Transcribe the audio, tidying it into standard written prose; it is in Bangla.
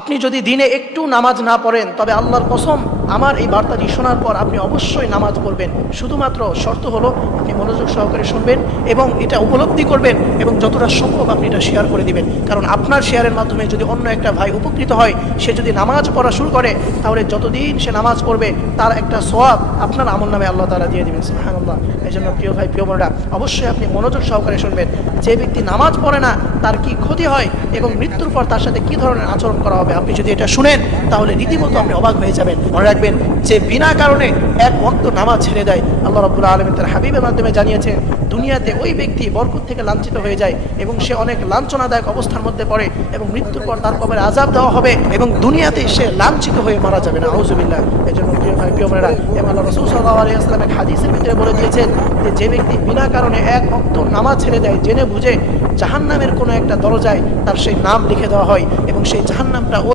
আপনি যদি দিনে একটু নামাজ না পড়েন তবে আল্লাহর কসম আমার এই বার্তাটি শোনার পর আপনি অবশ্যই নামাজ পড়বেন। শুধুমাত্র শর্ত হলো আপনি মনোযোগ সহকারে শুনবেন এবং এটা উপলব্ধি করবেন এবং যতটা সম্ভব আপনি এটা শেয়ার করে দিবেন। কারণ আপনার শেয়ারের মাধ্যমে যদি অন্য একটা ভাই উপকৃত হয়, সে যদি নামাজ পড়া শুরু করে, তাহলে যতদিন সে নামাজ পড়বে তার একটা সওয়াব আপনার আমল নামে আল্লাহ তাআলা দিয়ে দিবেন। সুবহানাল্লাহ। এই জন্য প্রিয় ভাই, প্রিয় বোনেরা, অবশ্যই আপনি মনোযোগ সহকারে শুনবেন। যে ব্যক্তি নামাজ পড়ে না তার কি ক্ষতি হয় এবং মৃত্যুর পর তার সাথে কি ধরনের আচরণ করা হবে, আপনি যদি এটা শুনেন তাহলে রীতিমতো আপনি অবাক হয়ে যাবেন। মনে রাখবেন, যে বিনা কারণে এক ওয়াক্ত নামাজ ছেড়ে দেয়, আল্লাহ রাব্বুল আলামিন তার হাবিবের মাধ্যমে জানিয়েছেন দুনিয়াতে ওই ব্যক্তি বরকত থেকে লাঞ্ছিত হয়ে যায় এবং সে অনেক লাঞ্ছনাদায়ক অবস্থার মধ্যে পড়ে এবং মৃত্যুর পর তার কবরে আযাব দেওয়া হবে এবং দুনিয়াতে সে লাঞ্ছিত হয়ে মারা যাবে না। আউযুবিল্লাহ। এই জন্য প্রিয় ভাই, প্রিয় বোনেরা, এবং আল্লাহ রাসূল সাল্লাল্লাহু আলাইহি ওয়াসাল্লাম এক হাদিসের ভিতরে বলে দিয়েছেন যে ব্যক্তি বিনা কারণে এক ওয়াক্ত নামাজ ছেড়ে দেয়, জেনে বুঝে জাহান্নামের কোনো একটা দরজায় তার সেই নাম লিখে দেওয়া হয় এবং সেই জাহান্নামটা